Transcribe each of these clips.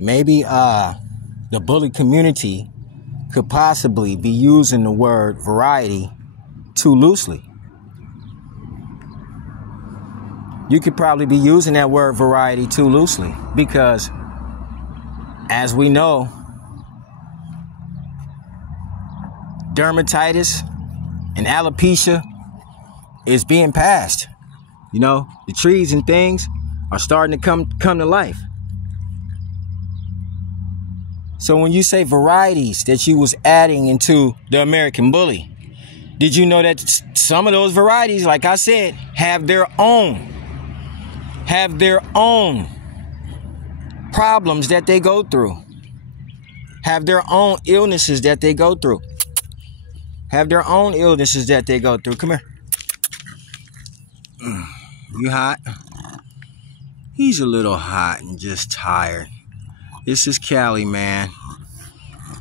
maybe the bully community could possibly be using the word variety too loosely. You could probably be using that word variety too loosely because, as we know, dermatitis and alopecia is being passed. You know, the trees and things are starting to come to life. So when you say varieties that you was adding into the American Bully, did you know that some of those varieties, like I said, have their own problems that they go through, have their own illnesses that they go through, Come here. You hot? He's a little hot and just tired. This is Callie, man.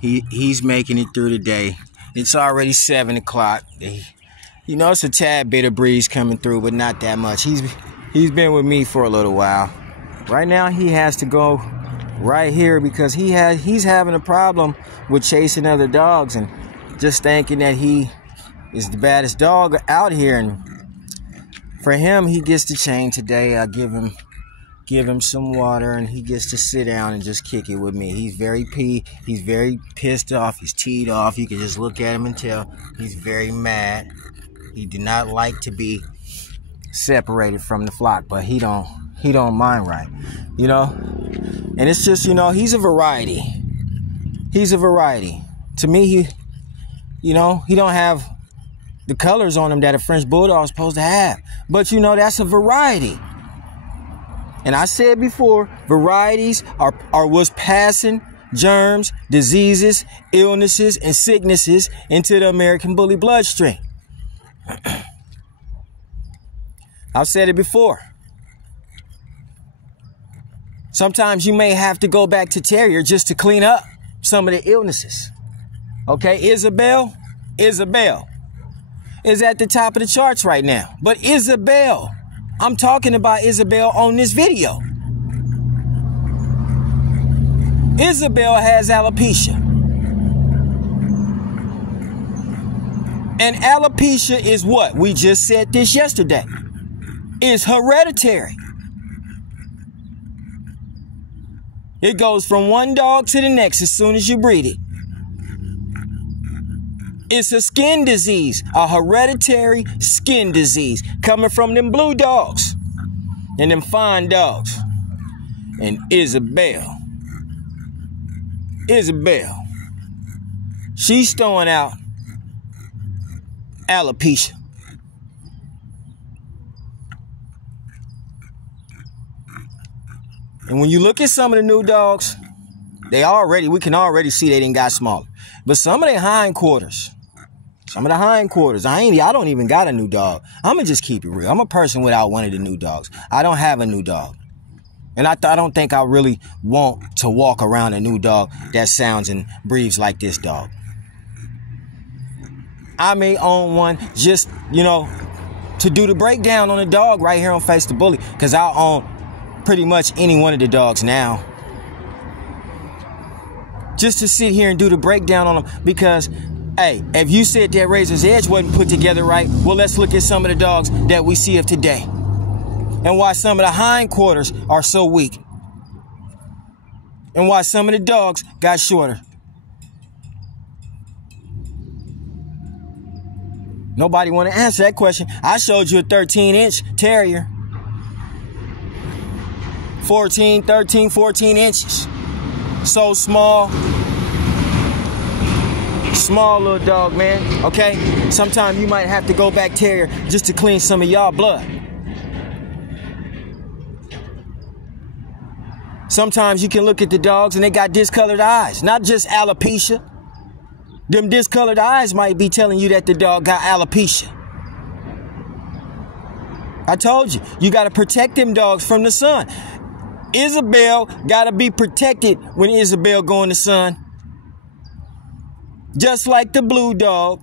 He's making it through the day. It's already 7 o'clock. You know, it's a tad bit of breeze coming through, but not that much. He's been with me for a little while. Right now, he has to go right here because he's having a problem with chasing other dogs and just thinking that he is the baddest dog out here. And for him, he gets the chain today. I give him some water and he gets to sit down and just kick it with me. He's very pissed off. He's teed off. You can just look at him and tell he's very mad. He did not like to be separated from the flock, but he don't mind, right? You know? And it's just, you know, he's a variety. To me, he don't have the colors on him that a French Bulldog is supposed to have. But, you know, that's a variety. And I said before, varieties was passing germs, diseases, illnesses, and sicknesses into the American Bully bloodstream. I've said it before. Sometimes you may have to go back to Terrier just to clean up some of the illnesses. Okay, Isabel is at the top of the charts right now. But Isabel, I'm talking about Isabel on this video. Isabel has alopecia. And alopecia is what? We just said this yesterday. It's hereditary. It goes from one dog to the next as soon as you breed it. It's a skin disease, a hereditary skin disease coming from them blue dogs and them fine dogs. And Isabel, she's throwing out alopecia. And when you look at some of the new dogs, we can already see they didn't got smaller. But some of their hindquarters, I don't even got a new dog. I'm going to just keep it real. I'm a person without one of the new dogs. I don't have a new dog. And I don't think I really want to walk around a new dog that sounds and breathes like this dog. I may own one just, you know, to do the breakdown on the dog right here on Face the Bully. Because I own pretty much any one of the dogs now. Just to sit here and do the breakdown on them. Because, hey, if you said that Razor's Edge wasn't put together right, well, let's look at some of the dogs that we see of today. And why some of the hindquarters are so weak. And why some of the dogs got shorter. Nobody want to answer that question. I showed you a 13-inch terrier. 13, 14 inches. So small. Small little dog, man. Okay? Sometimes you might have to go back terrier just to clean some of y'all blood. Sometimes you can look at the dogs and they got discolored eyes. Not just alopecia. Them discolored eyes might be telling you that the dog got alopecia. I told you, you got to protect them dogs from the sun. Isabel got to be protected when Isabel go in the sun. Just like the blue dog.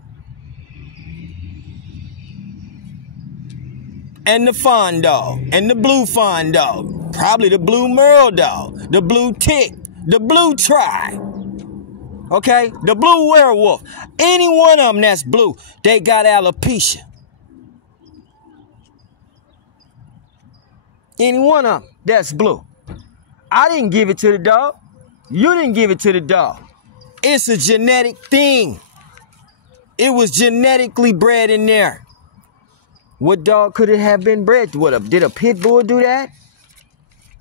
And the fawn dog. And the blue fawn dog. Probably the blue merle dog. The blue tick. the blue tribe. Okay, the blue werewolf. Any one of them that's blue, they got alopecia. Any one of them that's blue. I didn't give it to the dog. You didn't give it to the dog. It's a genetic thing. It was genetically bred in there. What dog could it have been bred? Did a pit bull do that?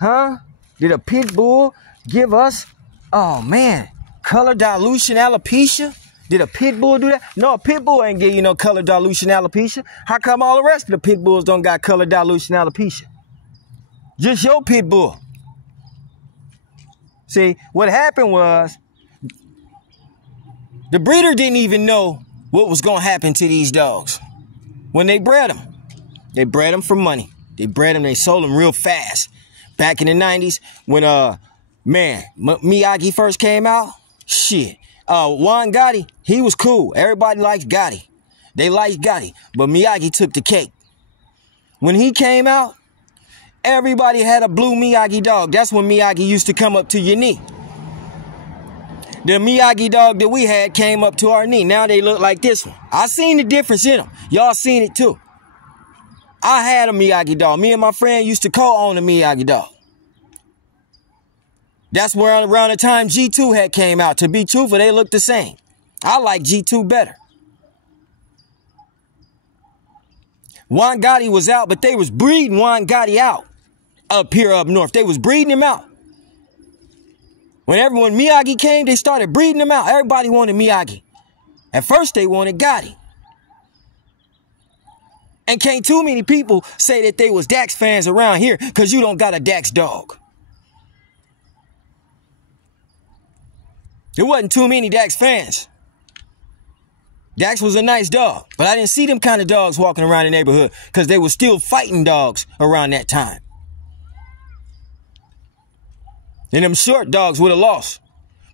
Huh? Did a pit bull give us, oh man, color dilution alopecia? Did a pit bull do that? No, a pit bull ain't give you no color dilution alopecia. How come all the rest of the pit bulls don't got color dilution alopecia? Just your pit bull. See, what happened was the breeder didn't even know what was going to happen to these dogs when they bred them. They bred them for money. They bred them, they sold them real fast. Back in the 90s when, Miyagi first came out, shit. Juan Gotti, he was cool. Everybody likes Gotti. They liked Gotti, but Miyagi took the cake. When he came out, everybody had a blue Miyagi dog. That's when Miyagi used to come up to your knee. The Miyagi dog that we had came up to our knee. Now they look like this one. I seen the difference in them. Y'all seen it too. I had a Miyagi dog. Me and my friend used to co-own a Miyagi dog. That's where around the time G2 had came out. To be truthful, they look the same. I like G2 better. Juan Gotti was out, but they was breeding Juan Gotti out up here up north. They was breeding him out. When Miyagi came, they started breeding him out. Everybody wanted Miyagi. At first, they wanted Gotti. And can't too many people say that they was Dax fans around here because you don't got a Dax dog. There wasn't too many Dax fans. Dax was a nice dog, but I didn't see them kind of dogs walking around the neighborhood because they were still fighting dogs around that time. And them short dogs would have lost.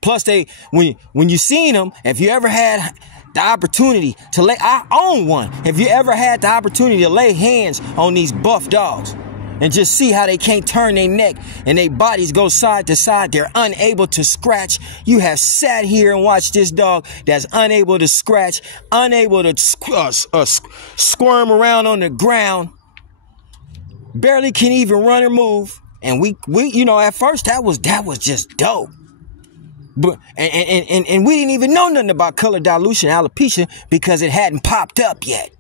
Plus, when you seen them, if you ever had the opportunity to I own one. If you ever had the opportunity to lay hands on these buff dogs and just see how they can't turn their neck and their bodies go side to side, they're unable to scratch. You have sat here and watched this dog that's unable to scratch, unable to squirm around on the ground, barely can even run or move. And we at first that was just dope. But and we didn't even know nothing about color dilution alopecia because it hadn't popped up yet.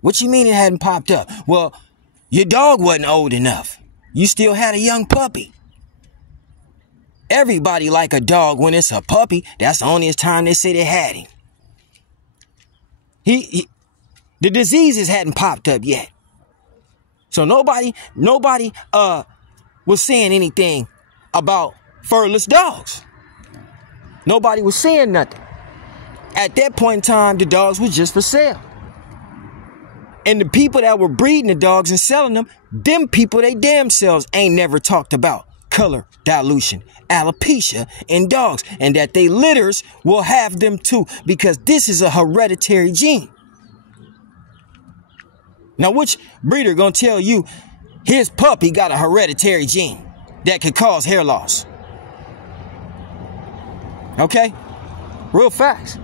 What you mean it hadn't popped up? Well, your dog wasn't old enough. You still had a young puppy. Everybody like a dog when it's a puppy. That's the only time they say they had him. The diseases hadn't popped up yet. So nobody was saying anything about furless dogs. Nobody was saying nothing. At that point in time, the dogs were just for sale. And the people that were breeding the dogs and selling them people, they damn selves ain't never talked about color dilution, alopecia in dogs, and that they litters will have them too, because this is a hereditary gene. Now, which breeder gonna tell you his puppy got a hereditary gene that could cause hair loss? Okay? Real facts.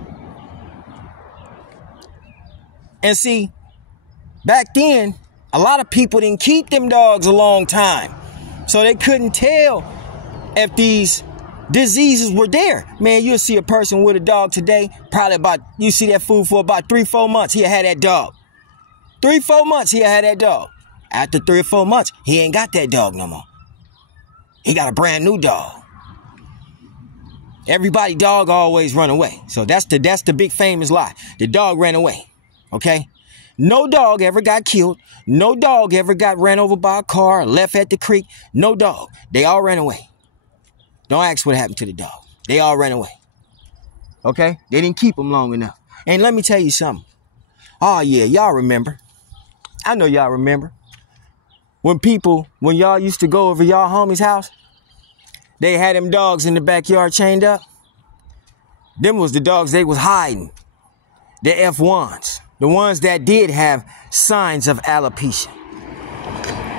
And see, back then, a lot of people didn't keep them dogs a long time. So they couldn't tell if these diseases were there. Man, you'll see a person with a dog today, you see that food for about 3-4 months, he'll have that dog. 3-4 months, he'll have that dog. After 3 or 4 months, he ain't got that dog no more. He got a brand new dog. Everybody dog always run away. So that's the big famous lie. The dog ran away. Okay? No dog ever got killed. No dog ever got ran over by a car, left at the creek. No dog. They all ran away. Don't ask what happened to the dog. They all ran away. Okay? They didn't keep them long enough. And let me tell you something. Oh, yeah, y'all remember. I know y'all remember. When y'all used to go over y'all homie's house, they had them dogs in the backyard chained up. Them was the dogs they was hiding. The F1s. The ones that did have signs of alopecia.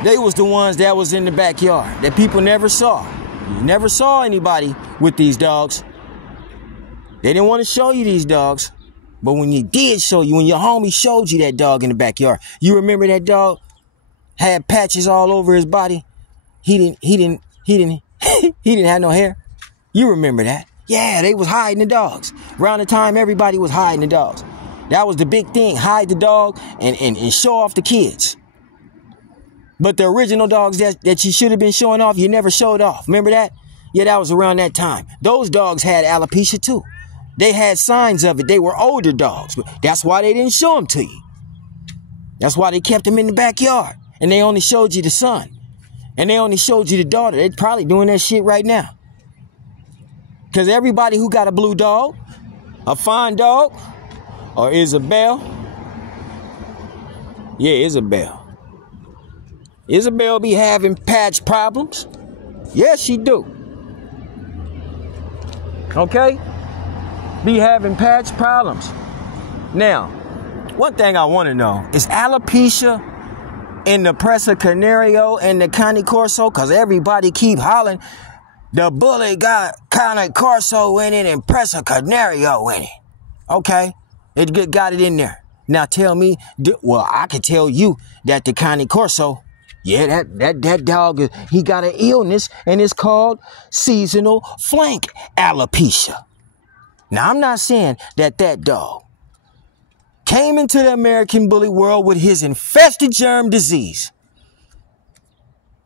They was the ones that was in the backyard that people never saw. You never saw anybody with these dogs. They didn't want to show you these dogs. But when you did show you, when your homie showed you that dog in the backyard, you remember that dog had patches all over his body? He didn't have no hair. You remember that? Yeah, they was hiding the dogs. Around the time everybody was hiding the dogs. That was the big thing. Hide the dog and show off the kids. But the original dogs that you should have been showing off, you never showed off. Remember that? Yeah, that was around that time. Those dogs had alopecia too. They had signs of it. They were older dogs. That's why they didn't show them to you. That's why they kept them in the backyard. And they only showed you the son. And they only showed you the daughter. They're probably doing that shit right now. Because everybody who got a blue dog, a fine dog, or Isabel. Yeah, Isabel. Isabel be having patch problems. Yes, she do. Okay? Be having patch problems. Now, one thing I want to know, is alopecia in the Presa Canario and the Cane Corso? Because everybody keep hollering, the bully got Cane Corso in it and Presa Canario in it. Okay? It got it in there. Now tell me, well, I can tell you that the Cane Corso, yeah, that dog, he got an illness and it's called seasonal flank alopecia. Now, I'm not saying that dog came into the American bully world with his infested germ disease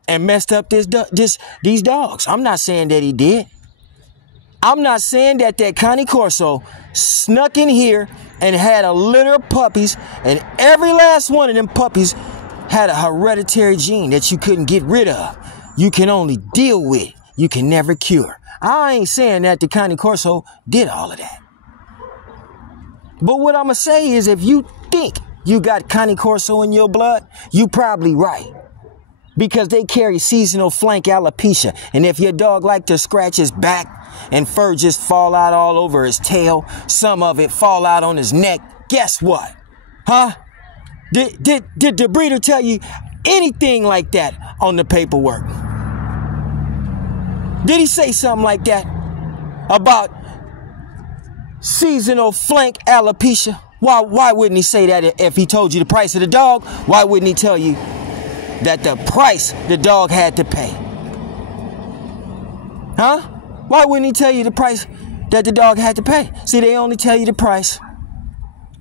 and messed up these dogs. I'm not saying that he did. I'm not saying that Cane Corso snuck in here and had a litter of puppies, and every last one of them puppies had a hereditary gene that you couldn't get rid of. You can only deal with. You can never cure. I ain't saying that the Cane Corso did all of that. But what I'm going to say is, if you think you got Cane Corso in your blood, you probably right. Because they carry seasonal flank alopecia. And if your dog like to scratch his back and fur just fall out all over his tail, some of it fall out on his neck, guess what? Huh? Did the breeder tell you anything like that on the paperwork? Did he say something like that about seasonal flank alopecia? Why wouldn't he say that if he told you the price of the dog? Why wouldn't he tell you that the price the dog had to pay? Huh? Why wouldn't he tell you the price that the dog had to pay? See, they only tell you the price,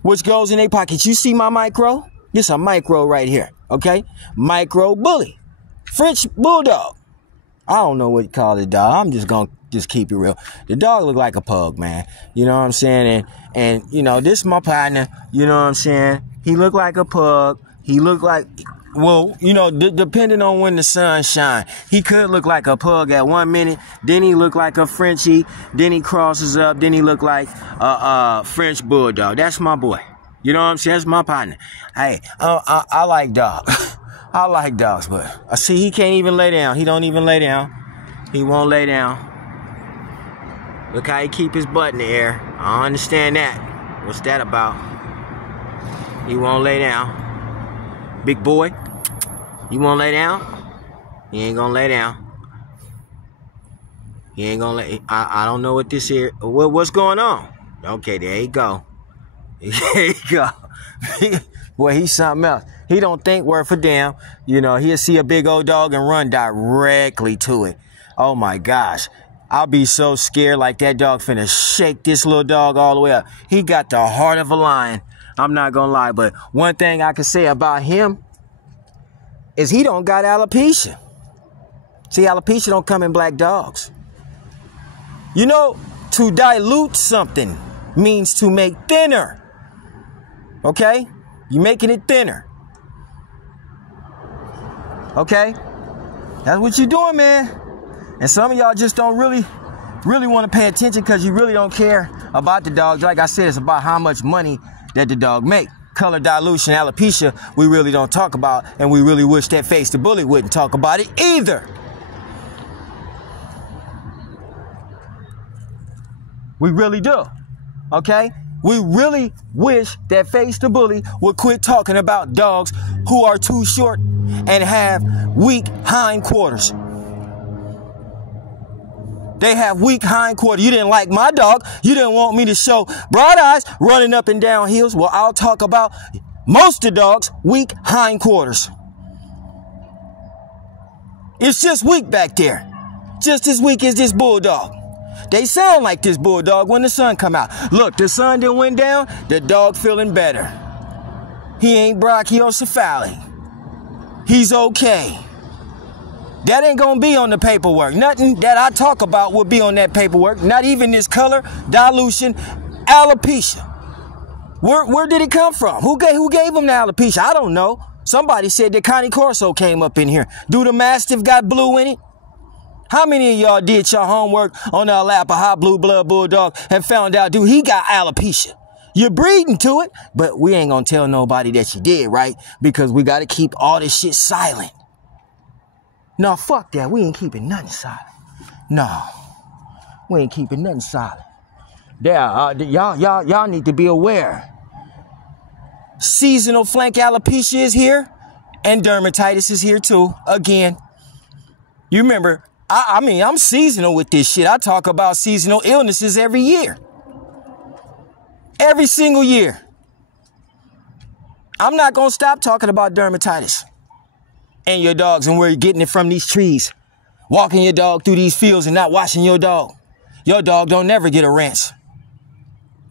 which goes in their pockets. You see my micro? This a micro right here, okay? Micro bully. French bulldog. I don't know what you call the dog. I'm just gonna keep it real. The dog look like a pug, man. You know what I'm saying? And you know, this is my partner. You know what I'm saying? He look like a pug. He look like, well, you know, depending on when the sun shine, he could look like a pug at 1 minute. Then he look like a Frenchie. Then he crosses up. Then he look like a French bulldog. That's my boy. You know what I'm saying? That's my partner. Hey, I like dogs. I like dogs, but I see he can't even lay down. He don't even lay down. He won't lay down. Look how he keep his butt in the air. I don't understand that. What's that about? He won't lay down. Big boy, you won't lay down? He ain't gonna lay down. He ain't gonna lay. I don't know what this here. What's going on? Okay, there you go. There you go. Boy, he's something else. He don't think worth a damn. You know, he'll see a big old dog and run directly to it. Oh my gosh. I'll be so scared like that dog finna shake this little dog all the way up. He got the heart of a lion. I'm not gonna lie, but one thing I can say about him is he don't got alopecia. See, alopecia don't come in black dogs. You know, to dilute something means to make thinner. Okay? You're making it thinner. Okay? That's what you're doing, man. And some of y'all just don't really want to pay attention because you really don't care about the dogs. Like I said, it's about how much money that the dog make. Color dilution, alopecia, we really don't talk about, and we really wish that Face the Bully wouldn't talk about it either. We really do. Okay? We really wish that Face the Bully would quit talking about dogs who are too short and have weak hindquarters. They have weak hindquarters. You didn't like my dog. You didn't want me to show Bright Eyes running up and down hills. Well, I'll talk about most of the dogs' weak hindquarters. It's just weak back there. Just as weak as this bulldog. They sound like this bulldog when the sun come out. Look, the sun done went down. The dog feeling better. He ain't brachiocephaly. He's okay. That ain't gonna be on the paperwork. Nothing that I talk about will be on that paperwork. Not even this color, dilution, alopecia. Where did it come from? Who gave him the alopecia? I don't know. Somebody said that Connie Corso came up in here. Do the Mastiff got blue in it? How many of y'all did your homework on the Arapaho blue blood bulldog and found out, dude, he got alopecia? You're breeding to it, but we ain't gonna tell nobody that you did, right? Because we gotta keep all this shit silent. No, fuck that. We ain't keeping nothing silent. No, we ain't keeping nothing silent. Y'all need to be aware. Seasonal flank alopecia is here, and dermatitis is here too. Again, you remember, I mean, I'm seasonal with this shit. I talk about seasonal illnesses every year. Every single year. I'm not gonna stop talking about dermatitis. And your dogs and where you're getting it from these trees. Walking your dog through these fields and not washing your dog. Your dog don't never get a rinse.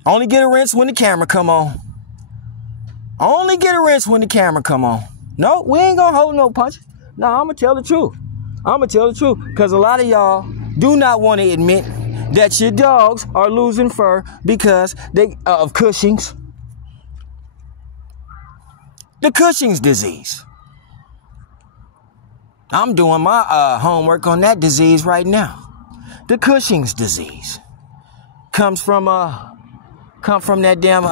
Only get a rinse when the camera come on. Only get a rinse when the camera come on. No, we ain't gonna hold no punches. No, I'm gonna tell the truth. I'm gonna tell the truth. Because a lot of y'all do not want to admit that your dogs are losing fur because of Cushing's. The Cushing's disease. I'm doing my homework on that disease right now. The Cushing's disease comes from that damn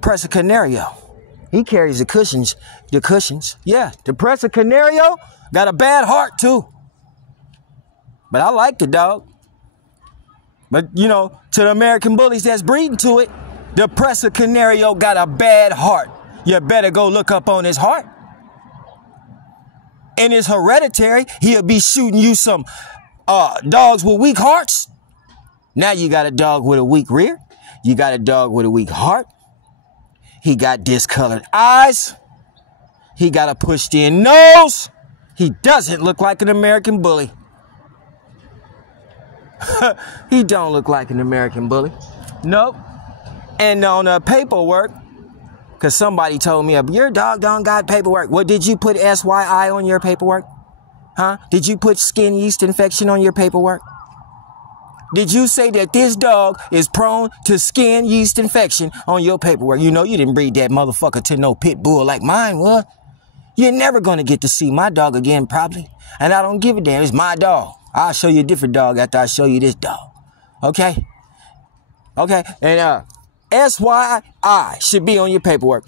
Presa Canario. He carries the Cushing's. Yeah, the Presa Canario got a bad heart too. But I like the dog. But you know, to the American bullies that's breeding to it, the Presa Canario got a bad heart. You better go look up on his heart. And it's hereditary. He'll be shooting you some dogs with weak hearts. Now you got a dog with a weak rear. You got a dog with a weak heart. He got discolored eyes. He got a pushed in nose. He doesn't look like an American bully. He don't look like an American bully. Nope. And on the paperwork, because somebody told me, your dog don't got paperwork. Well, did you put SYI on your paperwork? Huh? Did you put skin yeast infection on your paperwork? Did you say that this dog is prone to skin yeast infection on your paperwork? You know you didn't breed that motherfucker to no pit bull like mine was. You're never going to get to see my dog again, probably. And I don't give a damn. It's my dog. I'll show you a different dog after I show you this dog. Okay? Okay? And, SYI should be on your paperwork.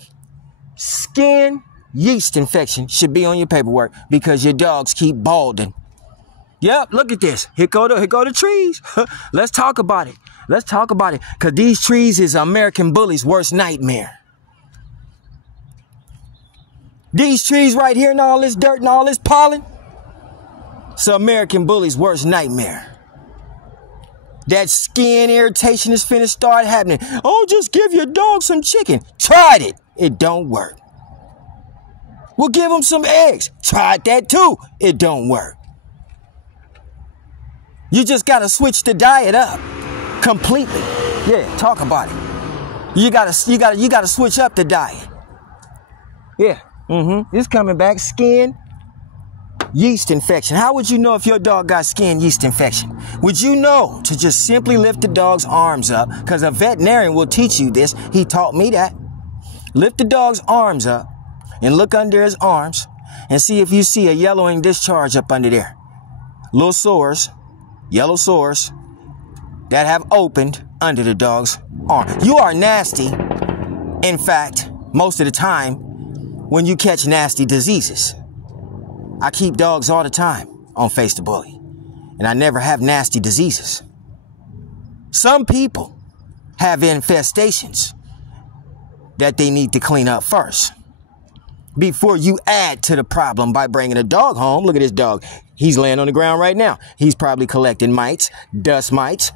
Skin yeast infection should be on your paperwork because your dogs keep balding. Yep, look at this. Here go the trees. Let's talk about it. Let's talk about it. Because these trees is American bully's worst nightmare. These trees right here and all this dirt and all this pollen, it's American bully's worst nightmare. That skin irritation is finna start happening. Oh, just give your dog some chicken. Tried it. It don't work. We'll give him some eggs. Tried that too. It don't work. You just gotta switch the diet up completely. Yeah, talk about it. You gotta switch up the diet. Yeah. It's coming back. Skin yeast infection. How would you know if your dog got skin yeast infection? Would you know to just simply lift the dog's arms up? Because a veterinarian will teach you this. He taught me that. Lift the dog's arms up and look under his arms and see if you see a yellowing discharge up under there. Little sores, yellow sores that have opened under the dog's arm. You are nasty, in fact, most of the time when you catch nasty diseases. I keep dogs all the time on Face the Bully, and I never have nasty diseases. Some people have infestations that they need to clean up first. before you add to the problem by bringing a dog home. Look at this dog. He's laying on the ground right now. He's probably collecting mites, dust mites,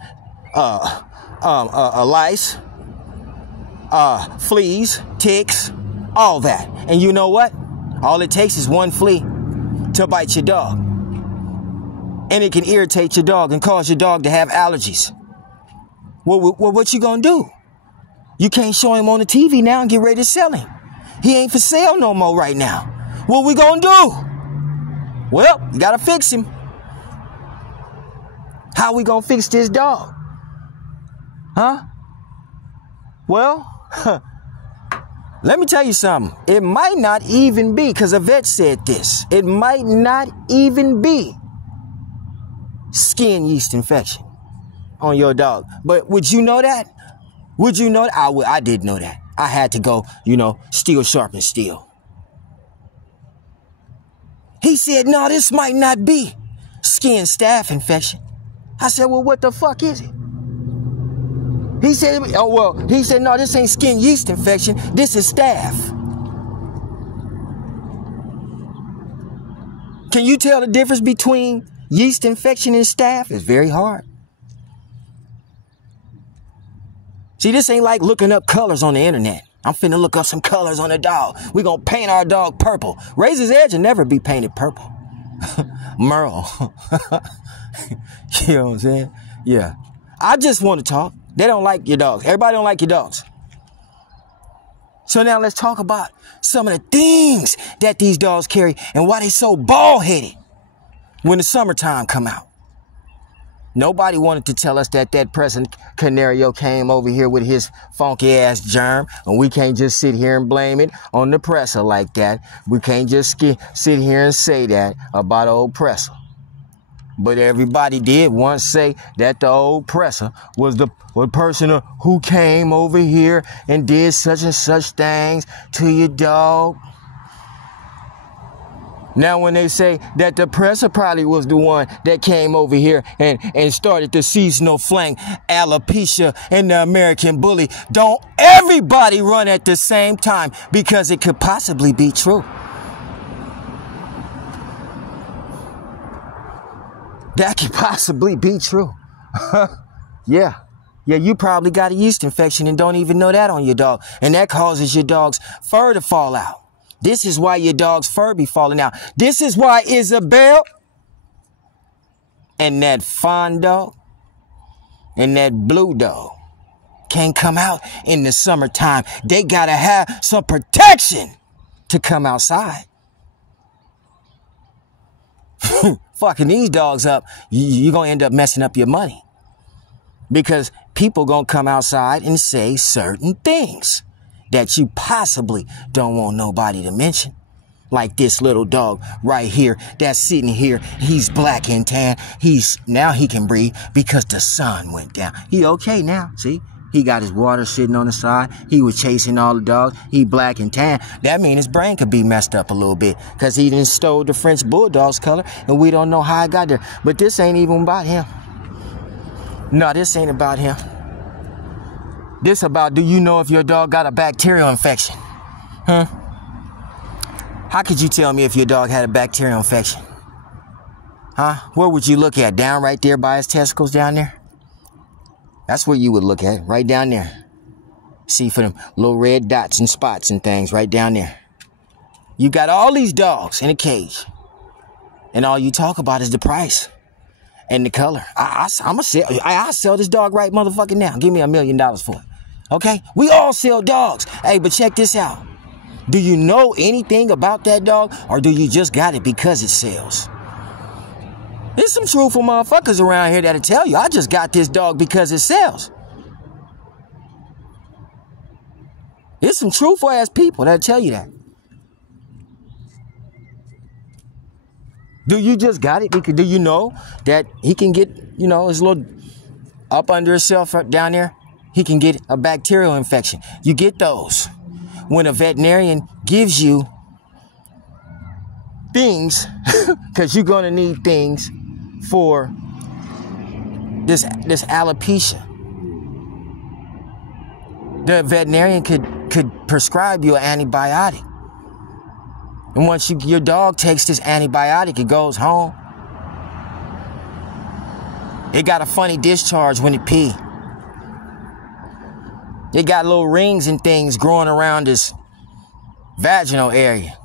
lice, fleas, ticks, all that. And you know what? All it takes is one flea to bite your dog. And it can irritate your dog and cause your dog to have allergies. Well, what you gonna do? You can't show him on the TV now and get ready to sell him. He ain't for sale no more right now. What we gonna do? Well, you gotta fix him. How we gonna fix this dog? Huh? Well, let me tell you something. It might not even be, because a vet said this, it might not even be skin yeast infection on your dog. But would you know that? Would you know that? I did know that. I had to go, steel sharpen steel. He said, no, this might not be skin staph infection. I said, well, what the fuck is it? He said, no, this ain't skin yeast infection. This is staph. Can you tell the difference between yeast infection and staph? It's very hard. See, this ain't like looking up colors on the internet. I'm finna look up some colors on a dog. We're gonna paint our dog purple. Razor's Edge will never be painted purple. Merle. You know what I'm saying? Yeah. I just want to talk. They don't like your dogs. Everybody don't like your dogs. So now let's talk about some of the things that these dogs carry and why they so bald-headed when the summertime come out. Nobody wanted to tell us that present Canario came over here with his funky ass germ, and we can't just sit here and blame it on the presser like that. We can't just sit here and say that about old presser. But everybody did once say that the old presser was the person who came over here and did such and such things to your dog. Now, when they say that the presser probably was the one that came over here and started the seasonal flank, alopecia, and the American bully, don't everybody run at the same time, because it could possibly be true. That could possibly be true. Yeah. Yeah, you probably got a yeast infection and don't even know that on your dog. And that causes your dog's fur to fall out. This is why your dog's fur be falling out. This is why Isabel and that fawn dog and that blue dog can't come out in the summertime. They gotta have some protection to come outside. Fucking these dogs up, you're gonna end up messing up your money. Because people gonna come outside and say certain things that you possibly don't want nobody to mention. Like this little dog right here that's sitting here. He's black and tan. Now he can breathe because the sun went down. He okay now, see? He got his water sitting on the side. He was chasing all the dogs. He black and tan. That means his brain could be messed up a little bit because he done stole the French Bulldog's color and we don't know how it got there. But this ain't even about him. No, this ain't about him. This about, do you know if your dog got a bacterial infection? Huh? How could you tell me if your dog had a bacterial infection? Huh? Where would you look at? Down right there by his testicles down there? That's where you would look at, right down there. See for them little red dots and spots and things right down there. You got all these dogs in a cage. And all you talk about is the price and the color. I'll sell this dog right motherfucking now. Give me $1 million for it. Okay? We all sell dogs. Hey, but check this out. Do you know anything about that dog, or do you just got it because it sells? There's some truthful motherfuckers around here that'll tell you, I just got this dog because it sells. There's some truthful ass people that'll tell you that. Do you just got it? Do you know that he can get, his little up under himself down there? He can get a bacterial infection. You get those when a veterinarian gives you things, because you're going to need things for this alopecia. The veterinarian could prescribe you an antibiotic And once your dog takes this antibiotic, it goes home. It got a funny discharge when it pee. It got little rings and things growing around his vaginal area.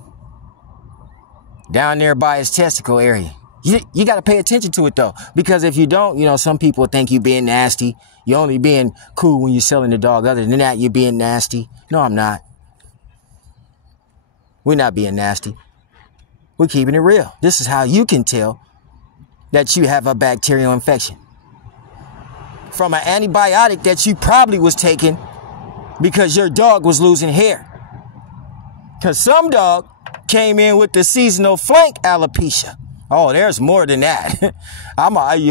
Down there by his testicle area. You got to pay attention to it, though. Because if you don't, you know, some people think you being nasty. You're only being cool when you're selling the dog. Other than that, you're being nasty. No, I'm not. We're not being nasty. We're keeping it real. This is how you can tell that you have a bacterial infection. From an antibiotic that you probably was taking because your dog was losing hair. Because some dog came in with the seasonal flank alopecia. Oh, there's more than that.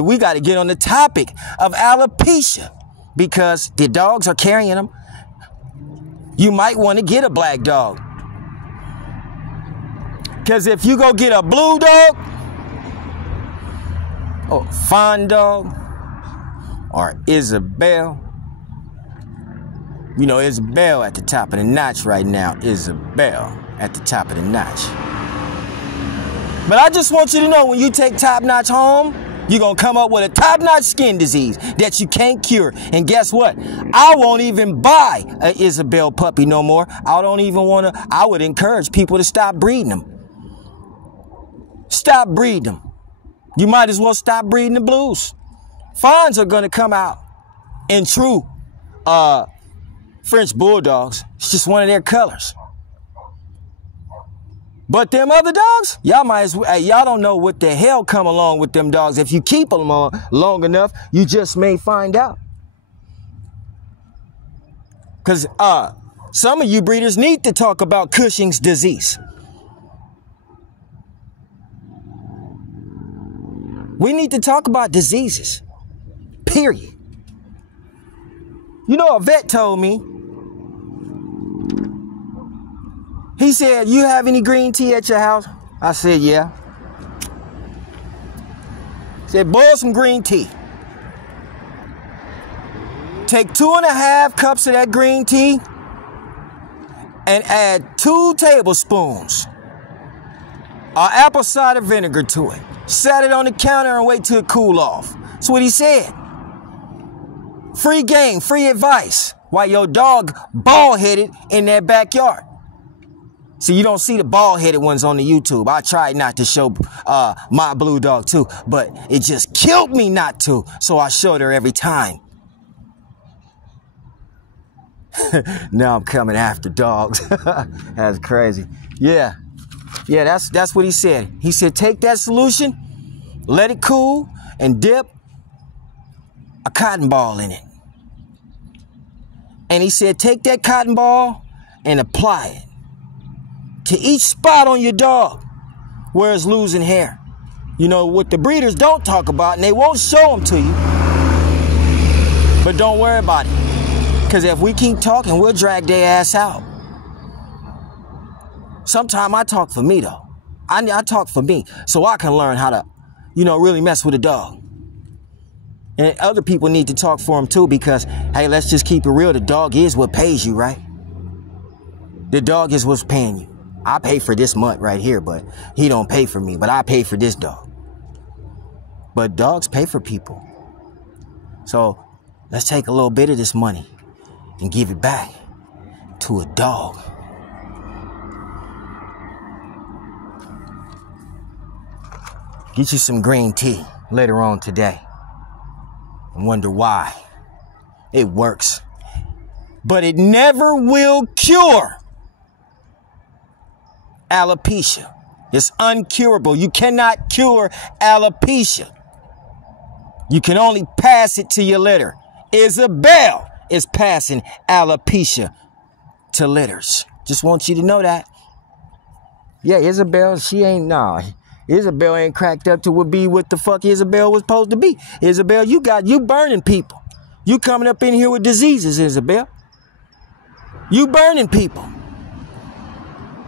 We got to get on the topic of alopecia because the dogs are carrying them. You might want to get a black dog. Because if you go get a blue dog, or fawn dog, or Isabel, you know, Isabel at the top of the notch right now. Isabel at the top of the notch. But I just want you to know, when you take Top Notch home, you're going to come up with a top-notch skin disease that you can't cure. And guess what? I won't even buy an Isabel puppy no more. I would encourage people to stop breeding them. Stop breeding them. You might as well stop breeding the blues. Fawns are going to come out in true French bulldogs. It's just one of their colors. But them other dogs, y'all don't know what the hell come along with them dogs. If you keep them long enough, you just may find out. Because some of you breeders need to talk about Cushing's disease. We need to talk about diseases, period. You know, a vet told me, he said, "You have any green tea at your house?" I said, "Yeah." He said, "Boil some green tea. Take 2.5 cups of that green tea and add 2 tablespoons of apple cider vinegar to it. Set it on the counter and wait till it cool off." That's what he said. Free game, free advice, while your dog bald-headed in their backyard. See, you don't see the bald-headed ones on the YouTube. I tried not to show my blue dog too, but it just killed me not to. So I showed her every time. Now I'm coming after dogs. That's crazy. Yeah, that's what he said. He said, take that solution, let it cool, and dip a cotton ball in it. And he said, take that cotton ball and apply it to each spot on your dog where it's losing hair. You know, what the breeders don't talk about, and they won't show them to you. But don't worry about it. Because if we keep talking, we'll drag their ass out. Sometimes I talk for me, though. I talk for me so I can learn how to, really mess with a dog. And other people need to talk for them, too, because, hey, let's just keep it real. The dog is what pays you, right? The dog is what's paying you. I pay for this mutt right here, but he don't pay for me. But I pay for this dog. But dogs pay for people. So let's take a little bit of this money and give it back to a dog. Get you some green tea later on today and wonder why. It works. But it never will cure alopecia. It's uncurable. You cannot cure alopecia. You can only pass it to your litter. Isabel is passing alopecia to litters. Just want you to know that. Yeah, Isabel, Isabel ain't cracked up to be what the fuck Isabel was supposed to be. Isabel, you burning people. You coming up in here with diseases, Isabel. You burning people.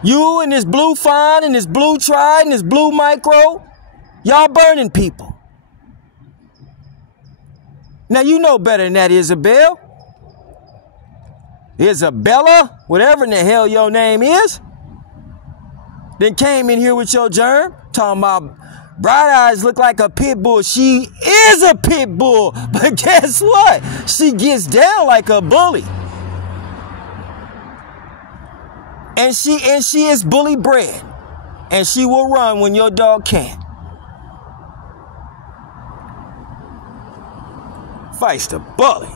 You and this blue fawn and this blue tri and this blue micro, y'all burning people. Now, you know better than that, Isabel. Isabella, whatever in the hell your name is. Then came in here with your germ, talking about Bright Eyes look like a pit bull. She is a pit bull, but guess what? She gets down like a bully. And she is bully bred. And she will run when your dog can't. Feist a bully.